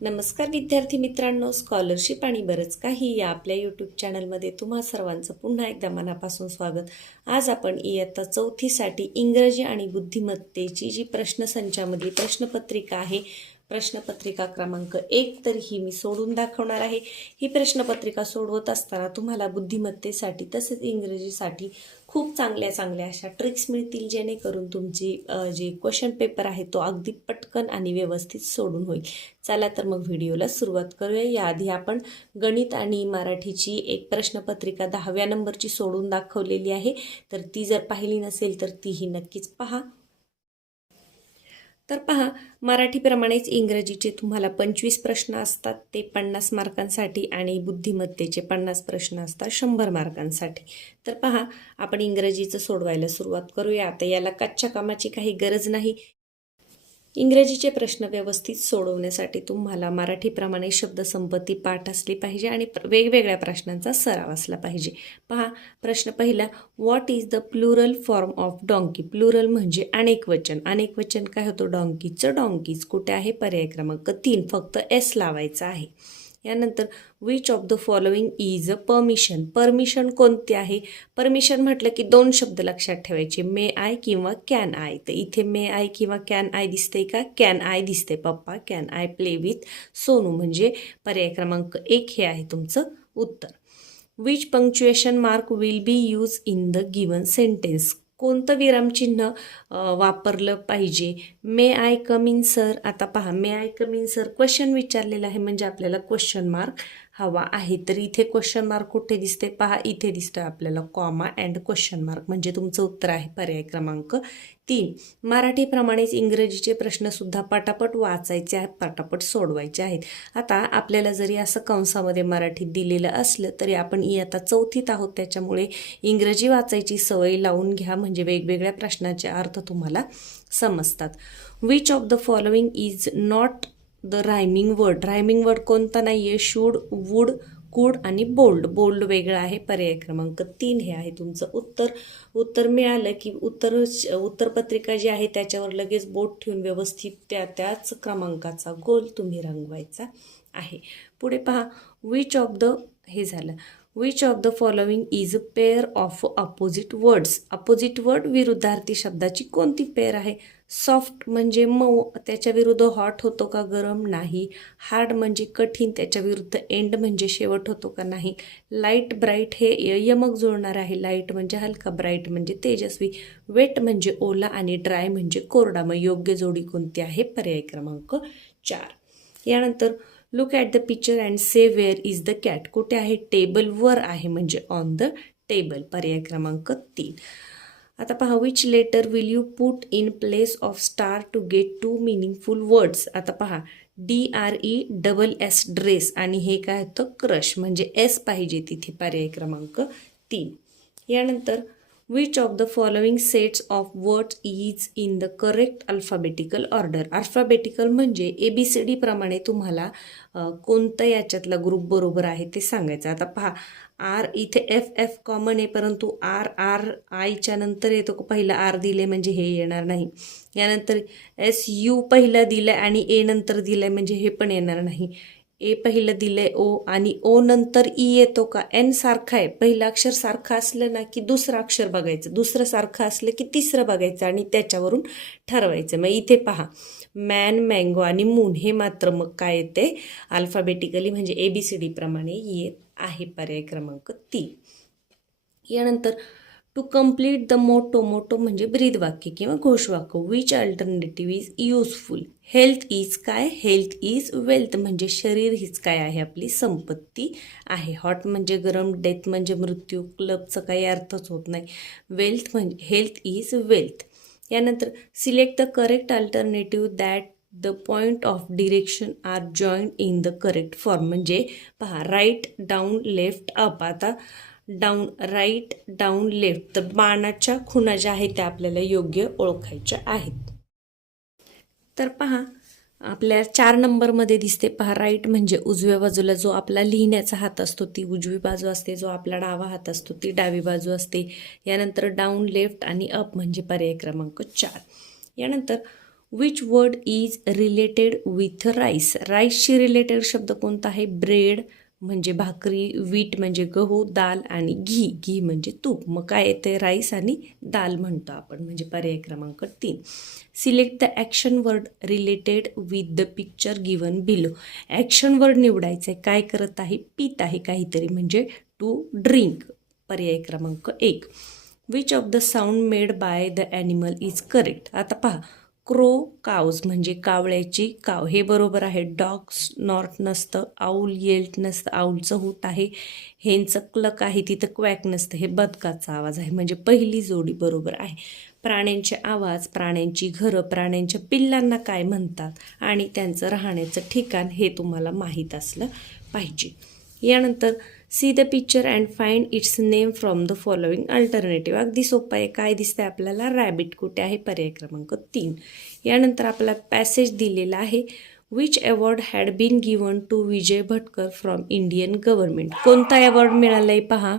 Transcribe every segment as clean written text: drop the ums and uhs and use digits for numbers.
नमस्कार विद्यार्थी मित्रांनो, स्कॉलरशिप आणि बरंच काही या आपल्या यूट्यूब चॅनलमध्ये तुम्हा सर्वांचं पुन्हा एकदा मनापासून स्वागत. आज आपण इयत्ता 4थीसाठी इंग्रजी आणि बुद्धिमत्तेची जी प्रश्नसंचामधली प्रश्नपत्रिका आहे, प्रश्नपत्रिका क्रमांक 1 तर ही मी सोडून दाखवणार आहे. ही प्रश्नपत्रिका सोडवत असताना तुम्हाला बुद्धिमत्तेसाठी तसेच इंग्रजीसाठी खूप चांगल्या अशा ट्रिक्स मिळतील, जेणेकरून तुमची जे क्वेश्चन पेपर आहे तो अगदी पटकन आणि व्यवस्थित सोडून होईल. चला तर मग व्हिडिओला सुरुवात करूया. याआधी आपण गणित आणि मराठीची एक प्रश्नपत्रिका 10व्या नंबरची सोडून दाखवलेली आहे, तर ती जर पाहिली नसेल तर तीही नक्कीच पहा. तर पहा, मराठीप्रमाणेच इंग्रजीचे तुम्हाला 25 प्रश्न असतात, ते 50 मार्कांसाठी, आणि बुद्धिमत्तेचे 50 प्रश्न असतात 100 मार्कांसाठी. तर पहा, आपण इंग्रजीचं सोडवायला सुरुवात करूया. आता याला कच्च्या कामाची काही गरज नाही. इंग्रजीचे प्रश्न व्यवस्थित सोडवण्यासाठी तुम्हाला मराठीप्रमाणे शब्दसंपत्ती पाठ असली पाहिजे आणि वेगवेगळ्या प्रश्नांचा सराव असला पाहिजे. पहा, प्रश्न पहिला, what is the plural form of donkey? Plural म्हणजे अनेक वचन. अनेक वचन काय होतं? डॉंकीचं डॉंकीज. कुठे आहे? पर्याय क्रमांक 3, फक्त एस लावायचा आहे. यानंतर, which of the following is a permission? Permission कोणती आहे? परमिशन म्हटलं की दोन शब्द लक्षात ठेवायचे, मे आय किंवा कॅन आय. तर इथे मे आय किंवा कॅन आय दिसते का? कॅन आय दिसते. पप्पा can I play with Sonu, म्हणजे पर्याय क्रमांक 1 हे आहे तुमचं उत्तर. Which punctuation mark will be use in the given sentence? कोणतं विरामचिन्ह वापरलं पाहिजे? मे आय कम इन सर. आता पहा, may I come in sir question विचारलेलं आहे, म्हणजे आपल्याला क्वेश्चन मार्क हवा आहे. तर इथे क्वेश्चन मार्क कुठे दिसते? पहा, इथे दिसतोय आपल्याला कॉमा अँड क्वेश्चन मार्क, म्हणजे तुमचं उत्तर आहे पर्याय क्रमांक 3. मराठीप्रमाणेच इंग्रजीचे प्रश्नसुद्धा पटापट वाचायचे आहेत, पटापट सोडवायचे आहेत. आता आपल्याला जरी असं कंसामध्ये मराठीत दिलेलं असलं तरी आपण इयत्ता 4थीत आहोत, त्याच्यामुळे इंग्रजी वाचायची सवय लावून घ्या, म्हणजे वेगवेगळ्या प्रश्नाचे अर्थ तुम्हाला समजतात. Which of the following is not the rhyming word? Rhyming word कोणता नाही आहे? शूड, वूड, कुड आणि बोल्ड. बोल्ड वेगळं आहे. पर्याय क्रमांक 3 हे आहे तुमचं उत्तर. उत्तर मिळालं की उत्तरपत्रिका जी आहे त्याच्यावर लगेच बोट ठेवून व्यवस्थित त्याच क्रमांकाचा गोल तुम्ही रंगवायचा आहे. पुढे पहा, विच ऑफ द, हे झालं, which of the following is a pair of opposite words? Opposite word, विरुद्धार्थी शब्दाची कोणती पेअर आहे? सॉफ्ट म्हणजे मऊ, त्याच्या विरुद्ध हॉट होतो का? गरम नाही. हार्ड म्हणजे कठीण, त्याच्या विरुद्ध एंड म्हणजे शेवट होतो का? नाही. लाईट ब्राईट हे यमक जुळणार आहे. लाईट म्हणजे हलका, ब्राईट म्हणजे तेजस्वी, वेट म्हणजे ओला आणि ड्राय म्हणजे कोरडा. मग योग्य जोडी कोणती आहे? पर्याय क्रमांक 4. यानंतर, look at the picture and say where is the cat. कुठे आहे? टेबलवर आहे, म्हणजे ऑन द टेबल. पर्याय क्रमांक 3. आता पहा, which letter will you put in place of star to get 2 meaningful words? आता पहा, DRESS ड्रेस, आणि हे काय होतं? क्रश, म्हणजे एस पाहिजे तिथे. पर्याय क्रमांक 3. यानंतर, which of the following sets of words is in the correct alphabetical order? Alphabetical म्हणजे ABCD प्रमाणे तुम्हाला कोणतं याच्यातला ग्रुप बरोबर आहे ते सांगायचं. आता पहा, आर, इथे FF कॉमन आहे, परंतु आर आयच्या नंतर येतो, पहिला आर दिले म्हणजे हे येणार नाही. यानंतर SU पहिलं दिलं आणि ए नंतर दिलंय, म्हणजे हे पण येणार नाही. ए पहिलं दिलंय ओ, आणि ओ नंतर ई येतो का? एन सारखा आहे, पहिलं अक्षर सारखं असलं ना की दुसरं अक्षर बघायचं, दुसरं सारखं असलं की तिसरं बघायचं आणि त्याच्यावरून ठरवायचं. मग इथे पहा, मॅन, मँगो आणि मून हे मात्र मग काय येते? अल्फाबेटिकली, म्हणजे ABCD प्रमाणे येत आहे. पर्याय क्रमांक 3. यानंतर, to complete the motto, motto म्हणजे ब्रीदवाक्य किंवा घोषवाक्य. Which alternative is useful? Health is काय? हेल्थ इज वेल्थ, म्हणजे शरीर हीच काय आहे? आपली संपत्ती आहे. हॉट म्हणजे गरम, डेथ म्हणजे मृत्यू, क्लबचा काही अर्थच होत नाही. वेल्थ म्हणजे, हेल्थ इज वेल्थ. यानंतर, select the correct alternative that the point of direction are joint in the correct form. म्हणजे पहा, राईट, डाऊन, लेफ्ट, अप. आता डाऊन, राईट, डाऊन, लेफ्ट, तर बाणाच्या खुणा ज्या आहेत त्या आपल्याला योग्य ओळखायच्या आहेत. तर पहा, आपल्या 4 नंबरमध्ये दिसते. पहा, राईट म्हणजे उजव्या बाजूला जो आपला लिहिण्याचा हात असतो ती उजवी बाजू असते, जो आपला डावा हात असतो ती डावी बाजू असते. यानंतर डाऊन, लेफ्ट आणि अप म्हणजे पर्याय क्रमांक 4. यानंतर, which word is related with rice. राईसशी रिलेटेड शब्द कोणता आहे? ब्रेड म्हणजे भाकरी, वीट म्हणजे गहू, दाल आणि घी म्हणजे तूप. मग काय येते? राईस आणि दाल म्हणतो आपण, म्हणजे पर्याय क्रमांक 3. Select the action word related with the picture given below. Action word निवडायचं आहे. काय करत आहे? पीत आहे काहीतरी, म्हणजे टू ड्रिंक. पर्याय क्रमांक 1. Which of the sound made by the animal is correct. आता पहा, क्रो काउज म्हणजे कावळ्याची काव, हे बरोबर आहे. डॉग स्नॉर्ट नसतं, आऊल येल्ट नसतं, आऊलचं हूट आहे. हेंचं क्लक आहे, तिथं क्वॅक नसतं, हे बदकाचा आवाज आहे, म्हणजे पहिली जोडी बरोबर आहे. प्राण्यांचे आवाज, प्राण्यांची घरं, प्राण्यांच्या पिल्लांना काय म्हणतात आणि त्यांचं राहण्याचं ठिकाण हे तुम्हाला माहीत असलं पाहिजे. यानंतर see the picture and find its name from the following alternative. अगदी सोपं आहे. काय दिसतंय आपल्याला? रॅबिट. कुठे आहे? पर्याय क्रमांक 3. यानंतर आपला पॅसेज दिलेला आहे. Which award had been given to Vijay Bhatkar from Indian government. कोणता अवॉर्ड मिळालाय पहा?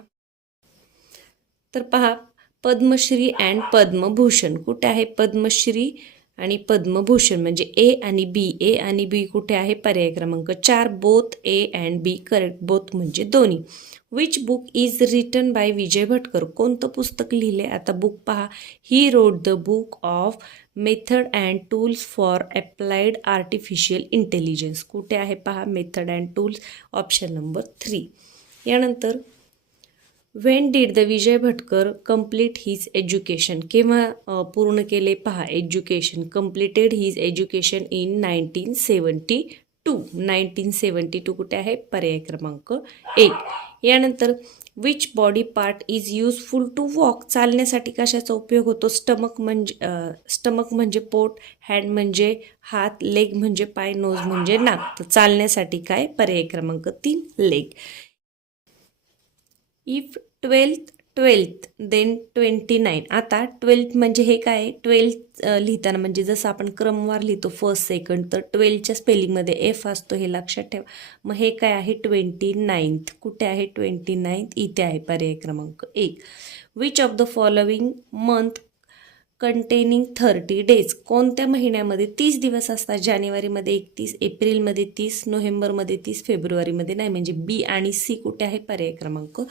तर पहा, पद्मश्री अँड पद्मभूषण. कुठे आहे? पद्मश्री आणि पद्मभूषण, म्हणजे ए आणि बी कुठे आहे? पर्याय क्रमांक 4. Both A and B correct. Both म्हणजे दोन्ही. Which book is written by Vijay Bhatkar. कोणतं पुस्तक लिहिले? आता बुक पहा. He wrote the book of method and tools for applied artificial intelligence. कुठे आहे पहा? Method and tools, option number 3. यानंतर when did the Vijay Bhatkar complete his education. केव्हा पूर्ण केले पहा education? Completed his education in 1972. 1972 कुठे आहे? पर्याय क्रमांक 1. यानंतर which body part is useful to walk. चालण्यासाठी कशाचा उपयोग होतो? स्टमक म्हणजे पोट, हँड म्हणजे हात, लेग म्हणजे पाय, नोज म्हणजे नाक. तर चालण्यासाठी काय? पर्याय क्रमांक 3 लेग. If 12th then 29. आता 12th म्हणजे हे काय? 12th लिहिताना म्हणजे जसं आपण क्रमवार लिहितो फर्स्ट सेकंड, तर 12च्या स्पेलिंगमध्ये एफ असतो, हे लक्षात ठेवा. मग हे काय आहे? 29th. कुठे आहे? 29th इथे आहे. पर्याय क्रमांक 1. Which of the following month containing 30 days. कोणत्या महिन्यामध्ये 30 दिवस असतात? जानेवारीमध्ये 31, एप्रिलमध्ये 30, नोव्हेंबरमध्ये 30, फेब्रुवारीमध्ये नाही, म्हणजे बी आणि सी कुठे आहे? पर्याय क्रमांक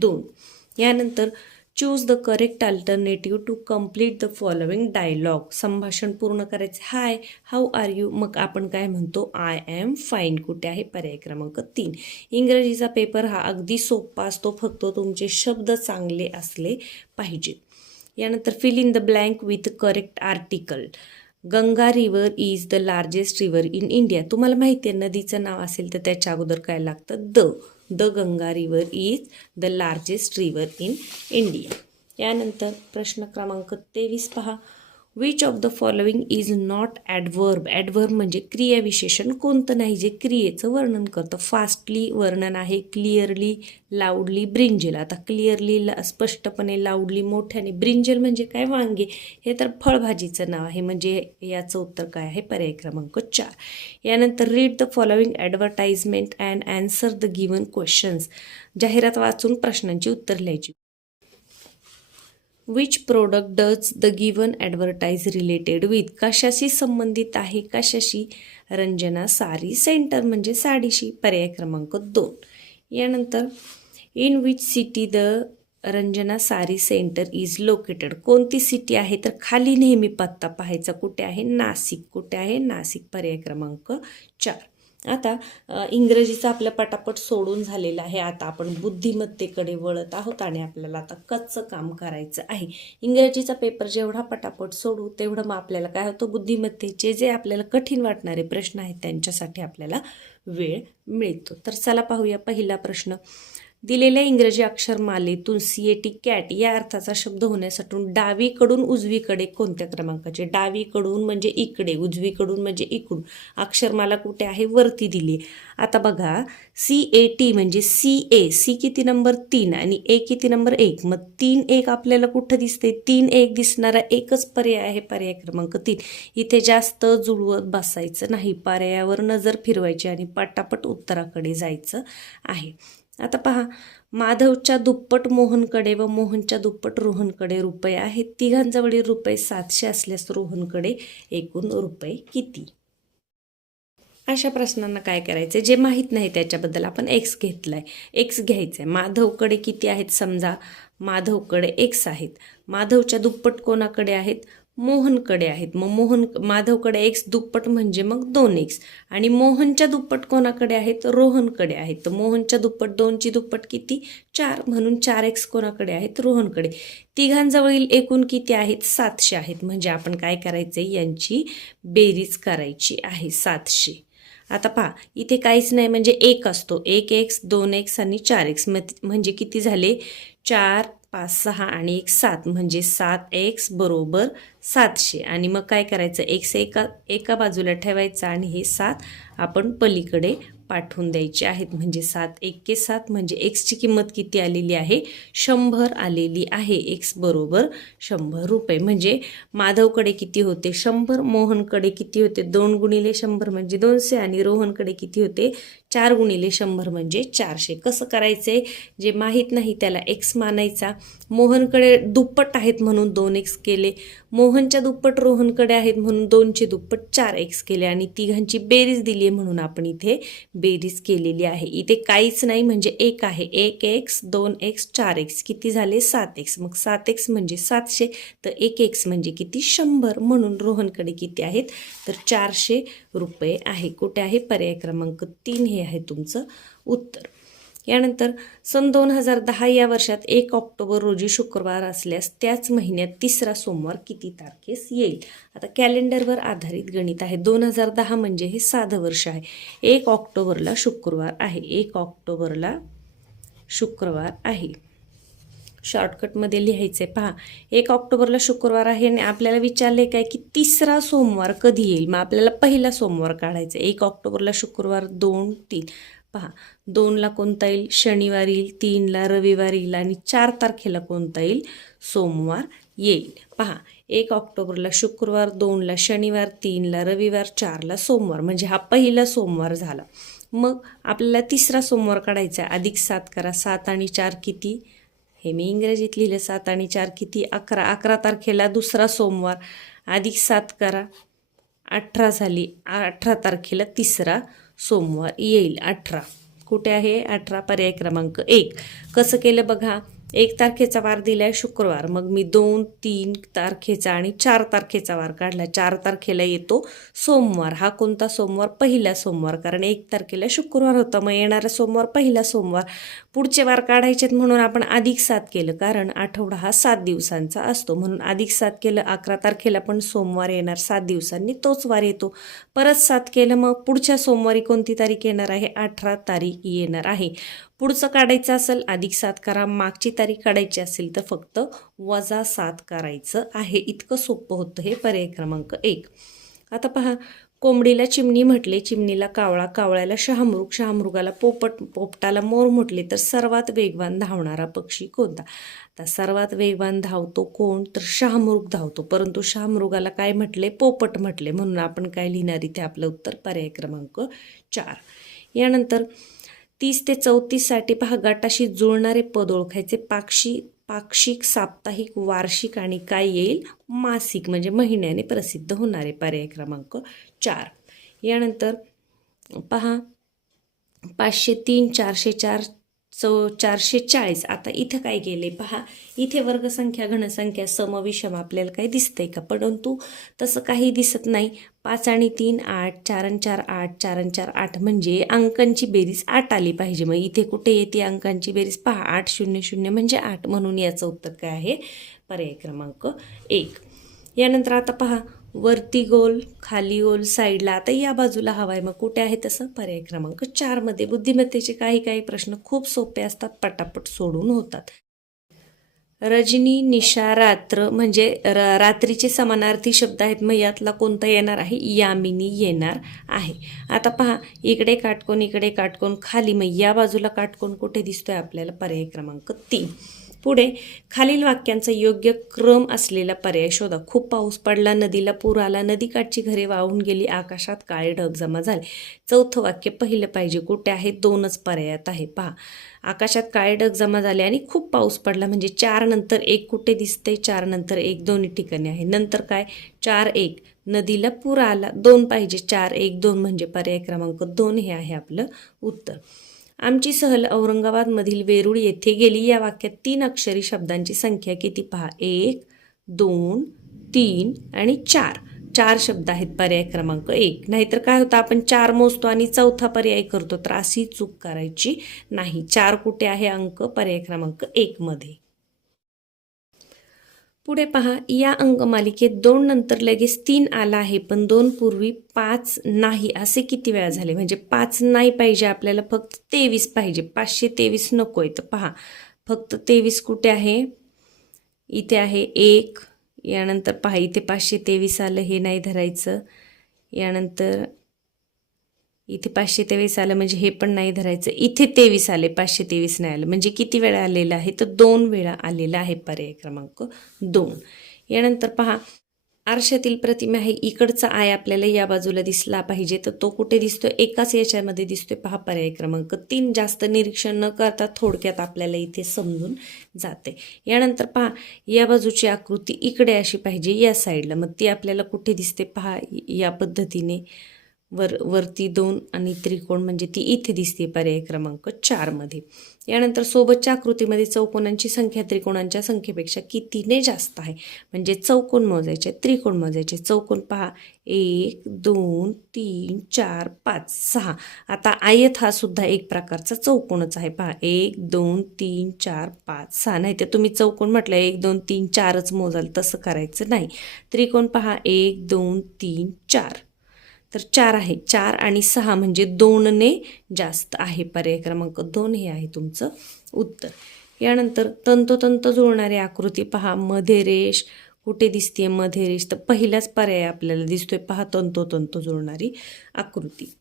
2. यानंतर choose the correct alternative to complete the following dialogue. संभाषण पूर्ण करायचे. Hi, how are you. मग आपण काय म्हणतो? I am fine. कुठे आहे? पर्याय क्रमांक 3. इंग्रजीचा पेपर हा अगदी सोपा असतो, फक्त तुमचे शब्द चांगले असले पाहिजेत. यानंतर fill in the blank with correct article. Ganga river is the largest river in India. तुम्हाला माहिती आहे, नदीचं नाव असेल तर त्याच्या अगोदर काय लागतं? The Ganga river is the largest river in India. यानंतर प्रश्न क्रमांक 23 पहा. Which of the following is not adverb. Adverb म्हणजे क्रियाविशेषण कोणतं नाही जे क्रियेचं वर्णन करतं. फास्टली वर्णन आहे, क्लिअरली, लाऊडली, ब्रिंजल. आता क्लिअरली स्पष्टपणे, लाऊडली मोठ्याने, ब्रिंजल म्हणजे काय? वांगे. हे तर फळभाजीचं नाव आहे, म्हणजे याचं उत्तर काय आहे? पर्याय क्रमांक 4. यानंतर read the following advertisement and answer the given questions. जाहिरात वाचून प्रश्नांची उत्तर लिहायची. Which product does the given advertise related with. कशाशी संबंधित आहे? कशाशी? रंजना साडी सेंटर म्हणजे साडीशी. पर्याय क्रमांक 2. यानंतर in which city the Ranjana sari centre is located. कोणती सिटी आहे? तर खाली नेहमी पत्ता पाहायचा. कुठे आहे? नाशिक. कुठे आहे? नाशिक. पर्याय क्रमांक 4. आता इंग्रजीचं आपलं पटापट सोडून झालेलं आहे. आता आपण बुद्धिमत्तेकडे वळत आहोत आणि आपल्याला आता कच्चं काम करायचं आहे. इंग्रजीचा पेपर जेवढा पटापट सोडू तेवढं मग आपल्याला काय होतं? बुद्धिमत्तेचे जे आपल्याला कठीण वाटणारे प्रश्न आहेत त्यांच्यासाठी आपल्याला वेळ मिळतो. तर चला पाहूया पहिला प्रश्न. दिलेल्या इंग्रजी अक्षरमालेतून CAT कॅट या अर्थाचा शब्द होण्यासाठी डावीकडून उजवीकडे कोणत्या क्रमांकाचे? डावीकडून म्हणजे इकडे, उजवीकडून म्हणजे इकडून. अक्षरमाला कुठे आहे? वरती दिली. आता बघा, CAT म्हणजे सी किती नंबर? 3 आणि A किती नंबर? 1. मग 3-1 आपल्याला कुठं दिसते? 3-1 दिसणारा एकच पर्याय आहे, पर्याय क्रमांक 3. इथे जास्त जुळवत बसायचं नाही, पर्यायावर नजर फिरवायची आणि पटापट उत्तराकडे जायचं आहे. आता पहा, माधवच्या दुप्पट मोहनकडे व मोहनच्या दुप्पट रोहनकडे रुपये आहेत. तिघांजवळील रुपये 700 असल्यास रोहनकडे एकूण रुपये किती? अशा प्रश्नांना काय करायचं, जे माहीत नाही त्याच्याबद्दल आपण एक्स घेतलाय, एक्स घ्यायचं आहे. माधवकडे किती आहेत? समजा माधवकडे एक्स आहेत. माधवच्या दुप्पट कोणाकडे आहेत? मोहनकडे आहेत. मग माधवकडे एक्स दुप्पट म्हणजे मग 2x. आणि मोहनच्या दुप्पट कोणाकडे आहेत? रोहनकडे आहेत. तर मोहनच्या दुप्पट 2ची दुप्पट किती? 4, म्हणून 4x कोणाकडे आहेत? रोहनकडे. तिघांजवळील एकूण किती आहेत? 700 आहेत. म्हणजे आपण काय करायचे, यांची बेरीज करायची आहे 700. आता पहा, इथे काहीच नाही म्हणजे 1 असतो. 1x 2x आणि 4x म्हणजे किती झाले? 4 5 6 आणि 1 7 म्हणजे 7x बरोबर 700. आणि मग काय करायचं, x एका बाजूला ठेवायचा आणि हे 7 आपण पलीकडे पाठवून द्यायचे आहेत. म्हणजे 7 1 7 म्हणजे एक्सची किंमत किती आलेली आहे? 100 आलेली आहे. एक्स बरोबर 100 रुपये. म्हणजे माधवकडे किती होते? 100. मोहनकडे किती होते? 2 गुणिले 100 म्हणजे 200. आणि रोहनकडे किती होते? 4 गुणिले 100 म्हणजे 400. कसं करायचे? जे माहीत नाही त्याला एक्स मानायचा. मोहनकडे दुप्पट आहेत म्हणून 2x केले. मोहनच्या दुप्पट रोहनकडे आहेत म्हणून 2चे दुप्पट 4x केले. आणि तिघांची बेरीज दिली आहे म्हणून आपण इथे बेरीज केलेली आहे. इथे काहीच नाही म्हणजे 1 आहे. 1x 2x 4x किती झाले? 7x. मग 7x म्हणजे 700. तर 1x म्हणजे किती? 100. म्हणून रोहनकडे किती आहेत? तर 400 रुपये आहे. कुठे आहे? पर्याय क्रमांक 3 हे आहे तुमचं उत्तर. यानंतर सन 2010 या वर्षात 1 ऑक्टोबर रोजी शुक्रवार असल्यास त्याच महिन्यात तिसरा सोमवार किती तारखेस येईल? आता कॅलेंडरवर आधारित गणित आहे. 2010 म्हणजे हे साधं वर्ष आहे. 1 ऑक्टोबरला शुक्रवार आहे. 1 ऑक्टोबरला शुक्रवार आहे. शॉर्टकटमध्ये लिहायचं आहे. पहा, 1 ऑक्टोबरला शुक्रवार आहे आणि आपल्याला विचारले काय की तिसरा सोमवार कधी येईल? मग आपल्याला पहिला सोमवार काढायचा. 1 ऑक्टोबरला शुक्रवार 2 3. पहा, 2ला कोणता येईल? शनिवार येईल. 3ला रविवार येईल. आणि 4 तारखेला कोणता येईल? सोमवार येईल. पहा, 1 ऑक्टोबरला शुक्रवार, 2ला शनिवार, 3ला रविवार, 4ला सोमवार. म्हणजे हा पहिला सोमवार झाला. मग आपल्याला तिसरा सोमवार काढायचा आहे. अधिक 7 करा. 7 आणि 4 किती? हे मी इंग्रजीत लिहिलं. 7 आणि 4 किती? 11. 11 तारखेला दुसरा सोमवार. अधिक 7 करा. 18 झाली. 18 तारखेला तिसरा सोमवार येईल. 18 कुठे आहे? 18 पर्याय क्रमांक 1. कसं केलं बघा, 1 तारखेचा वार दिलाय शुक्रवार. मग मी 2 3 तारखेचा आणि 4 तारखेचा वार काढला. 4 तारखेला येतो सोमवार. हा कोणता सोमवार? पहिला सोमवार. कारण 1 तारखेला शुक्रवार होता. मग येणारा सोमवार पहिला सोमवार. पुढचे वार काढायचेत म्हणून आपण अधिक 7 केलं. कारण आठवडा हा 7 दिवसांचा असतो म्हणून अधिक 7 केलं. 11 तारखेला पण सोमवार येणार. 7 दिवसांनी तोच वार येतो. परत 7 केलं. मग पुढच्या सोमवारी कोणती तारीख येणार आहे? 18 तारीख येणार आहे. पुढचं काढायचं असेल अधिक 7 करा. मागची तारीख काढायची असेल तर फक्त वजा 7 करायचं आहे. इतकं सोपं होतं हे. पर्याय क्रमांक 1. आता पहा, कोंबडीला चिमणी म्हटले, चिमणीला कावळा, कावळ्याला शहामृग, शहामृगाला पोपट, पोपटाला मोर म्हटले तर सर्वात वेगवान धावणारा पक्षी कोणता? आता सर्वात वेगवान धावतो कोण? तर शहामृग धावतो. परंतु शहामृगाला काय म्हटले? पोपट म्हटले. म्हणून आपण काय लिहिणार इथे? आपलं उत्तर पर्याय क्रमांक 4. यानंतर 30 ते 34 साठी पहा, गटाशी जुळणारे पद ओळखायचे. पाक्षिक, साप्ताहिक, वार्षिक आणि काय येईल? मासिक म्हणजे महिन्याने प्रसिद्ध होणारे. पर्याय क्रमांक 4. यानंतर पहा, 503 404 440. आता इथं काय केले पहा, इथे वर्गसंख्या घनसंख्या सम विषम आपल्याला काही दिसतंय का? परंतु तसं काही दिसत नाही. 5 आणि 3 8, 4 आणि 4 8, 4 आणि 4 8 म्हणजे अंकांची बेरीज 8 आली पाहिजे. मग इथे कुठे येते अंकांची बेरीज? पहा, 8 0 0 म्हणजे 8. म्हणून याचं उत्तर काय आहे? पर्याय क्रमांक 1. यानंतर आता पहा, वरती गोल, खाली गोल, साईडला. आता या बाजूला हवा आहे. मग कुठे आहे तसं? पर्याय क्रमांक 4 मध्ये. बुद्धिमत्तेचे काही प्रश्न खूप सोपे असतात, पटापट सोडून होतात. रजनी, निशा, रात्र म्हणजे रात्रीचे समानार्थी शब्द आहेत. मग यातला कोणता येणार आहे? यामिनी येणार आहे. आता पहा, इकडे काटकोन, इकडे काटकोन, खाली. मग या बाजूला काटकोन कुठे दिसतोय आपल्याला? पर्याय क्रमांक 3. पुढे खालील वाक्यांचा योग्य क्रम असलेला पर्याय शोधा. खूप पाऊस पडला, नदीला पूर आला, नदीकाठची घरे वाहून गेली, आकाशात काळे ढग जमा झाले. चौथं वाक्य पहिलं पाहिजे. कुठे आहे? दोनच पर्यायात आहे. पहा, आकाशात काळे ढग जमा झाले आणि खूप पाऊस पडला म्हणजे 4 नंतर 1 कुठे दिसते? 4 नंतर 1 दोन्ही ठिकाणी आहे. नंतर काय? 4 1 नदीला पूर आला, 2 पाहिजे. 4 1 2 म्हणजे पर्याय क्रमांक 2 हे आहे आपलं उत्तर. आमची सहल औरंगाबादमधील वेरूळ येथे गेली. या वाक्यात 3 अक्षरी शब्दांची संख्या किती? पहा, 1 2 3 आणि 4. 4 शब्द आहेत पर्याय क्रमांक 1. नाहीतर काय होतं, आपण 4 मोजतो आणि चौथा पर्याय करतो, तर अशी चूक करायची नाही. 4 कुठे आहे अंक? पर्याय क्रमांक 1 मध्ये. पुढे पहा, या अंकमालिकेत 2 नंतर लगेच 3 आला आहे, पण 2 पूर्वी 5 नाही. असे किती वेळा झाले? म्हणजे 5 नाही पाहिजे आपल्याला, फक्त 23 पाहिजे. 523 नको आहे. तर पहा, फक्त 23 कुठे आहे? इथे आहे 1. यानंतर पहा, इथे 523 आलं, हे नाही धरायचं. यानंतर इथे 523 आलं म्हणजे हे पण नाही धरायचं. इथे 23 आले, 523 नाही आलं. म्हणजे किती वेळा आलेलं आहे? तर 2 वेळा आलेला आहे पर्याय क्रमांक 2. यानंतर पहा, आरशातील प्रतिमा आहे, इकडचा आय आपल्याला या बाजूला दिसला पाहिजे, तर तो कुठे दिसतोय? एकाच याच्यामध्ये दिसतोय. पहा, पर्याय क्रमांक 3. जास्त निरीक्षण न करता थोडक्यात आपल्याला इथे समजून जाते. यानंतर पहा, या बाजूची आकृती इकडे अशी पाहिजे, या साईडला. मग ती आपल्याला कुठे दिसते? पहा, या पद्धतीने वरती 2 आणि त्रिकोण म्हणजे ती इथे दिसते पर्याय क्रमांक 4 मध्ये. यानंतर सोबतच्या आकृतीमध्ये चौकोनांची संख्या त्रिकोणांच्या संख्येपेक्षा कितीने जास्त आहे? म्हणजे चौकोन मोजायचे, त्रिकोण मोजायचे. चौकोन पहा, 1 2 3 4 5 6. आता आयत हा सुद्धा एक प्रकारचा चौकोनच आहे. पहा, 1 2 3 4 5 6. नाही तर तुम्ही चौकोन म्हटलं 1 2 3 4च मोजाल, तसं करायचं नाही. त्रिकोण पहा, 1 2 3 4. तर 4 आहे. 4 आणि 6 म्हणजे 2 ने जास्त आहे. पर्याय क्रमांक 2 हे आहे तुमचं उत्तर. यानंतर तंतोतंत जुळणारी आकृती पहा, मध्ये रेष कुठे दिसते? मध्ये रेष, तर पहिलाच पर्याय आपल्याला दिसतोय. पहा, तंतोतंत जुळणारी आकृती.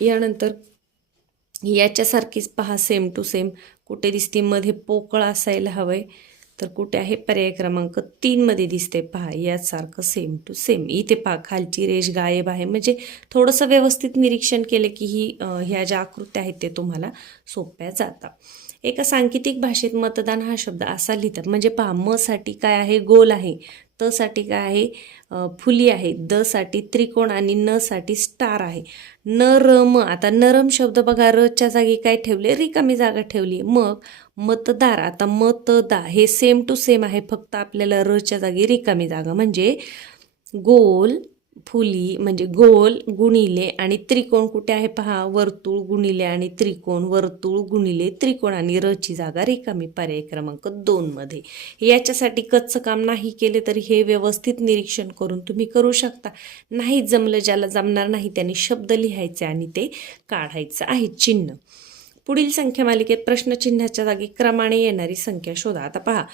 यानंतर याच्यासारखीच पहा, सेम टू सेम कुठे दिसते? मध्ये पोकळ असायला हवंय, तर कुठे आहे? पर्याय क्रमांक 3 मध्ये दिसते. पहा, यासारखं सेम टू सेम. इथे पहा, खालची रेष गायब आहे. म्हणजे थोडंसं व्यवस्थित निरीक्षण केलं की ह्या ज्या आकृत्या आहेत ते तुम्हाला सोप्या जातात. एका सांकेतिक भाषेत मतदान हा शब्द असा लिहितात. म्हणजे पहा, म साठी काय आहे? गोल आहे. त साठी काय आहे? फुली आहे. द साठी त्रिकोण आणि न साठी स्टार आहे. नरम, आता नरम शब्द बघा, रच्या जागी काय ठेवले? रिकामी जागा ठेवली. मग मतदार, आता मतदा हे सेम टू सेम आहे, फक्त आपल्याला रच्या जागी रिकामी जागा. म्हणजे गोल फुली म्हणजे गोल गुणिले आणि त्रिकोण कुठे आहे? पहा, वर्तुळ गुणिले आणि त्रिकोण, वर्तुळ गुणिले त्रिकोण आणि रची जागा रिकामी. पर्याय क्रमांक 2 मध्ये. याच्यासाठी कच्चं काम नाही केले तरी हे व्यवस्थित निरीक्षण करून तुम्ही करू शकता. नाही जमलं, ज्याला जमणार नाही त्याने शब्द लिहायचे आणि ते काढायचं आहे चिन्ह. पुढील संख्या मालिकेत प्रश्नचिन्हाच्या जागी क्रमाने येणारी संख्या शोधा. आता पहा,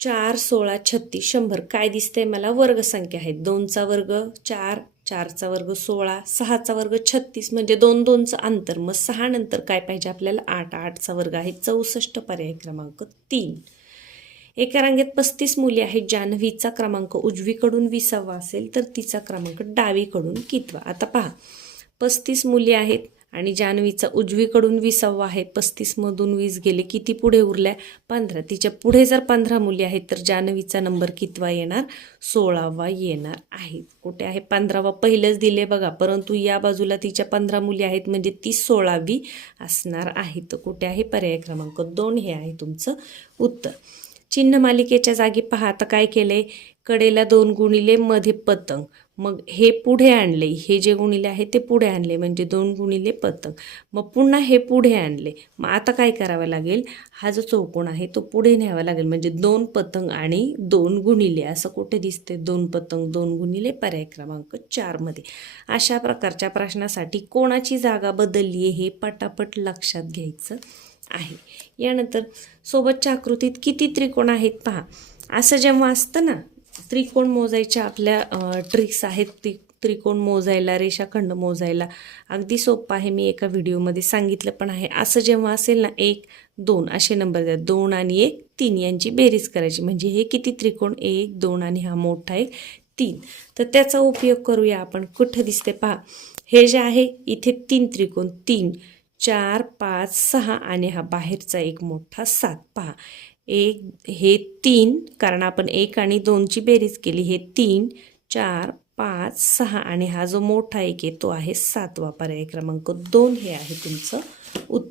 4 16 36 100 काय दिसतंय मला? वर्ग संख्या आहेत. 2चा वर्ग 4, 4चा वर्ग 16, 6चा वर्ग 36 म्हणजे 2 2चं अंतर. मग 6 नंतर काय पाहिजे आपल्याला? 8, 8चा वर्ग आहे 64. पर्याय क्रमांक 3. एका रांगेत 35 मुली आहेत. जान्हवीचा क्रमांक उजवीकडून 20वा असेल तर तिचा क्रमांक डावीकडून कितवा? आता पहा, 35 मुली आहेत आणि जान्हवीचा उजवीकडून 20वा आहे. 35 मधून 20 गेले, किती पुढे उरल्या? 15. तिच्या पुढे जर 15 मुली आहेत तर जान्हवीचा नंबर कितवा येणार? 16वा येणार आहे. कुठे आहे? 15वा पहिलंच दिले बघा, परंतु या बाजूला तिच्या 15 मुली आहेत म्हणजे ती 16वी असणार आहे. तर कुठे आहे? पर्याय क्रमांक 2 हे आहे तुमचं उत्तर. चिन्ह मालिकेच्या जागी पहा, आता काय केलंय? कडेला 2 गुणिले, मध्ये पतंग. मग हे पुढे आणले, हे जे गुणिले आहे ते पुढे आणले म्हणजे 2 गुणिले पतंग. मग पुन्हा हे पुढे आणले. मग आता काय करावं लागेल? हा जो चौकोन आहे तो पुढे न्यावा लागेल. म्हणजे 2 पतंग आणि 2 गुणिले असं कुठे दिसते? 2 पतंग 2 गुणिले. पर्याय क्रमांक 4 मध्ये. अशा प्रकारच्या प्रश्नासाठी कोणाची जागा बदलली आहे हे पटापट लक्षात घ्यायचं आहे. यानंतर सोबतच्या आकृतीत किती त्रिकोण आहेत पहा. असं जेव्हा असतं ना, त्रिकोण मोजायच्या आपल्या ट्रिक्स आहेत. त्रिकोण मोजायला, रेषाखंड मोजायला अगदी सोपं आहे. मी एका व्हिडिओमध्ये सांगितलं पण आहे. असं जेव्हा असेल ना 1, 2 असे नंबर द्या. 2 आणि 1 3 यांची बेरीज करायची. म्हणजे हे किती त्रिकोण 1, 2 आणि हा मोठा एक 3. तर त्याचा उपयोग करूया आपण. कुठं दिसते पहा. हे जे आहे इथे 3 त्रिकोण 3, 4, 5, 6 आणि हा बाहेरचा एक मोठा 7. पहा हे 3 कारण आपण 1 आणि 2ची बेरीज केली. हे 3, 4, 5, 6 आणि हा जो मोठा एक आहे तो आहे 7वा पर्याय क्रमांक 2 हे आहे तुमचं उत्तर.